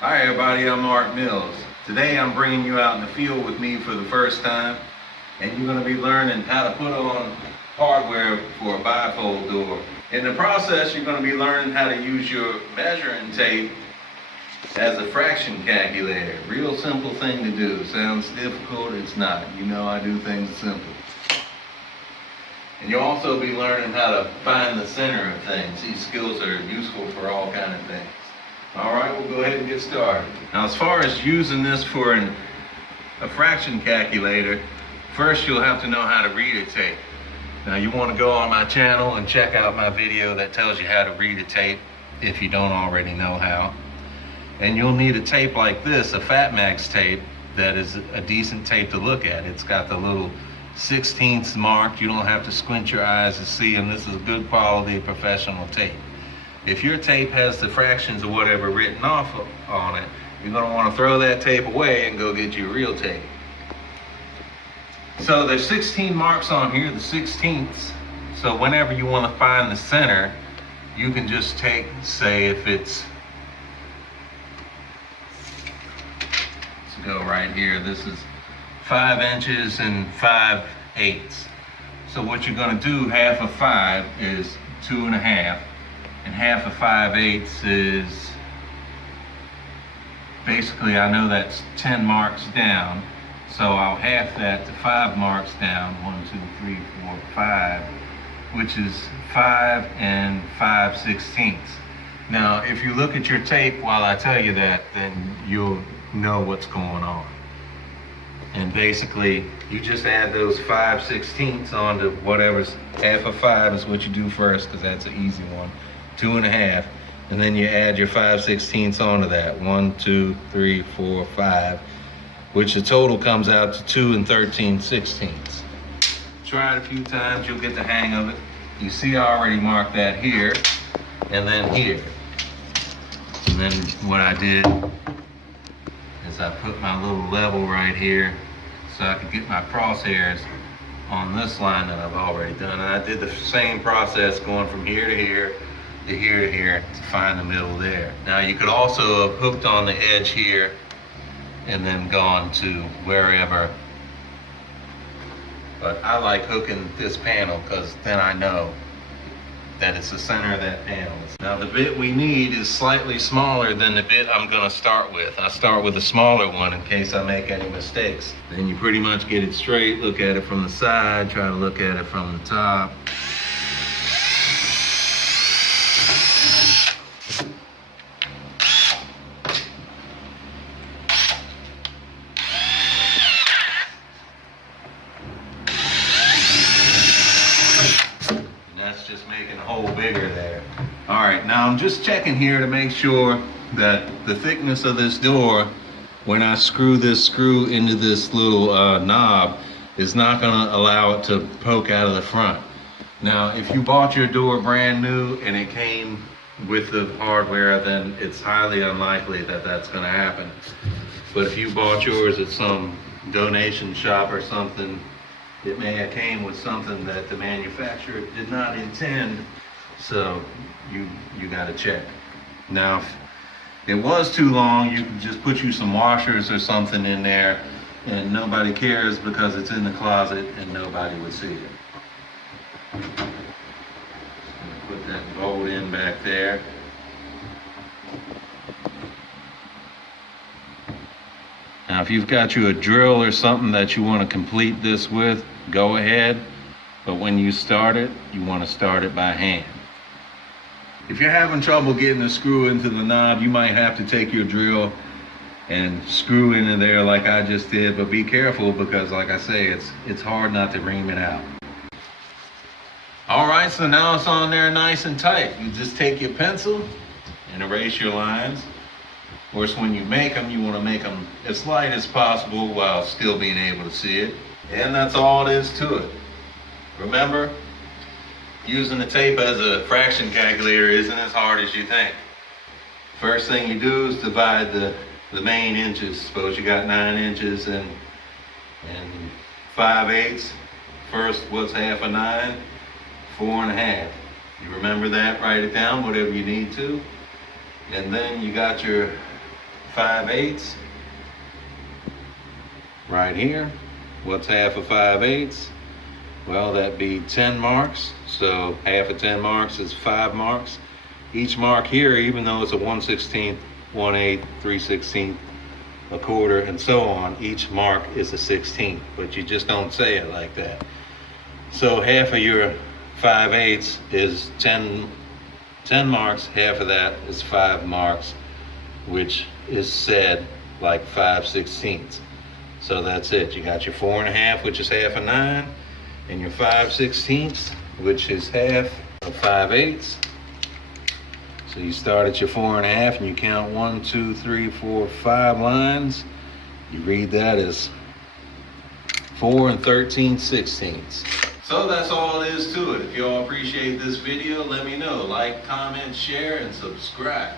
Hi everybody, I'm Mark Mills. Today I'm bringing you out in the field with me for the first time, and you're going to be learning how to put on hardware for a bifold door. In the process, you're going to be learning how to use your measuring tape as a fraction calculator. Real simple thing to do. Sounds difficult, it's not. You know I do things simple. And you'll also be learning how to find the center of things. These skills are useful for all kinds of things. All right, we'll go ahead and get started. Now, as far as using this for a fraction calculator, first you'll have to know how to read a tape. Now, you want to go on my channel and check out my video that tells you how to read a tape if you don't already know how. And you'll need a tape like this, a Fatmax tape, that is a decent tape to look at. It's got the little 16ths marked. You don't have to squint your eyes to see them. This is good quality professional tape. If your tape has the fractions or whatever written off on it, you're going to want to throw that tape away and go get your real tape. So there's 16 marks on here, the 16ths. So whenever you want to find the center, you can just take, say if it's, let's go right here, this is 5 inches and 5/8. So what you're going to do, half of 5 is 2.5. And half of 5/8 is, basically I know that's 10 marks down. So I'll half that to 5 marks down, 1, 2, 3, 4, 5, which is 5 and 5/16. Now, if you look at your tape while I tell you that, then you'll know what's going on. And basically, you just add those 5/16 onto whatever's half of 5 is what you do first, because that's an easy one. 2.5, and then you add your 5/16 onto that. 1, 2, 3, 4, 5, which the total comes out to 2 and 13/16. Try it a few times, you'll get the hang of it. You see I already marked that here, and then here. And then what I did is I put my little level right here so I could get my crosshairs on this line that I've already done. And I did the same process going from here to here to here to here to find the middle there. Now you could also have hooked on the edge here and then gone to wherever, but I like hooking this panel because then I know that it's the center of that panel. Now the bit we need is slightly smaller than the bit I'm going to start with. I start with a smaller one in case I make any mistakes. Then you pretty much get it straight, look at it from the side, try to look at it from the top. Just making a hole bigger there. All right, now I'm just checking here to make sure that the thickness of this door, when I screw this screw into this little knob, is not going to allow it to poke out of the front. Now, if you bought your door brand new and it came with the hardware, then it's highly unlikely that that's going to happen. But if you bought yours at some donation shop or something, it may have came with something that the manufacturer did not intend, so you got to check. Now, if it was too long, you can just put you some washers or something in there, and nobody cares because it's in the closet and nobody would see it. Put that bolt in back there. Now, if you've got you a drill or something that you want to complete this with, go ahead. But when you start it, you want to start it by hand. If you're having trouble getting the screw into the knob, you might have to take your drill and screw into there like I just did. But be careful because, like I say, it's hard not to ream it out. All right, so now it's on there nice and tight. You just take your pencil and erase your lines. Of course, when you make them, you want to make them as light as possible while still being able to see it. And that's all it is to it. Remember, using the tape as a fraction calculator isn't as hard as you think. First thing you do is divide the main inches. Suppose you got 9 inches and 5/8. First, what's half of 9? 4.5. You remember that, write it down, whatever you need to. And then you got your 5/8 right here. What's half of 5/8? Well, that'd be 10 marks. So half of 10 marks is 5 marks. Each mark here, even though it's a 1/16, 1/8, 3/16, a quarter, and so on, each mark is a 16th, but you just don't say it like that. So half of your 5/8 is 10 marks, half of that is 5 marks, which is said like 5/16. So that's it. You got your 4.5, which is half of 9, and your 5/16, which is half of 5/8. So you start at your 4.5 and you count 1, 2, 3, 4, 5 lines. You read that as 4 13/16. So that's all there is to it. If y'all appreciate this video, let me know. Like, comment, share, and subscribe.